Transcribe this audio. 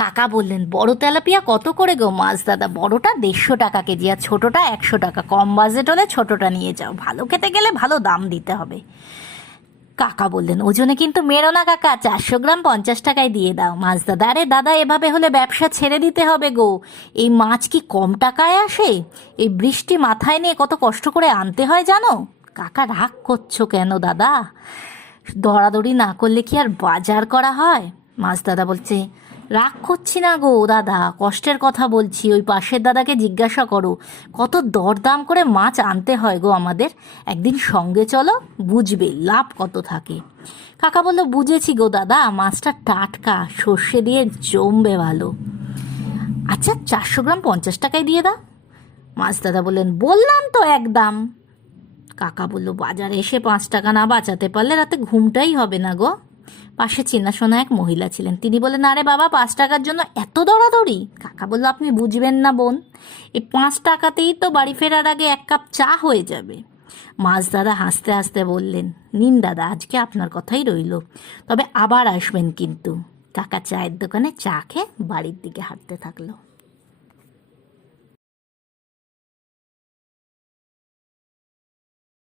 কাকা বললেন, বড় তেলাপিয়া কত করে গো মাছ দাদা? বড়টা 150 টাকা কেজি, আর ছোটটা 100 টাকা। কম বাজেট হলে ছোটটা নিয়ে যাও, ভালো খেতে গেলে ভালো দাম দিতে হবে। কাকা বললেন, ওজনে কিন্তু মেরো না কাকা, 400 গ্রাম 50 টাকায় দিয়ে দাও। মাছ দাদা, আরে দাদা, এভাবে হলে ব্যবসা ছেড়ে দিতে হবে গো। এই মাছ কি কম টাকায় আসে? এই বৃষ্টি মাথায় নিয়ে কত কষ্ট করে আনতে হয় জানো? কাকা, রাগ করছো কেন দাদা? দরাদরি না করলে কি আর বাজার করা হয়? মাছ দাদা বলছে, রাগ করছি না গো দাদা, কষ্টের কথা বলছি। ওই পাশের দাদাকে জিজ্ঞাসা করো, কত দরদাম করে মাছ আনতে হয় গো আমাদের। একদিন সঙ্গে চলো, বুঝবে লাভ কত থাকে। কাকা বললো, বুঝেছি গো দাদা, মাছটা টাটকা, সর্ষে দিয়ে জমবে ভালো। আচ্ছা, 400 গ্রাম 50 টাকায় দিয়ে দাও। মাছ দাদা বললেন, বললাম তো একদম। কাকা বলল, বাজারে এসে 5 টাকা না বাঁচাতে পারলে রাতে ঘুমটাই হবে না গো। পাশে চেনাশোনা এক মহিলা ছিলেন, তিনি বললেন, আরে বাবা, 5 টাকার জন্য এত দৌড়াদৌড়ি? কাকা বলল, আপনি বুঝবেন না বোন, এই 5 টাকাতেই তো বাড়ি ফেরার আগে 1 কাপ চা হয়ে যাবে। মাছ দাদা হাসতে হাসতে বললেন, নিন দাদা, আজকে আপনার কথাই রইল, তবে আবার আসবেন কিন্তু। কাকা চায়ের দোকানে চা খেয়ে বাড়ির দিকে হাঁটতে থাকলো।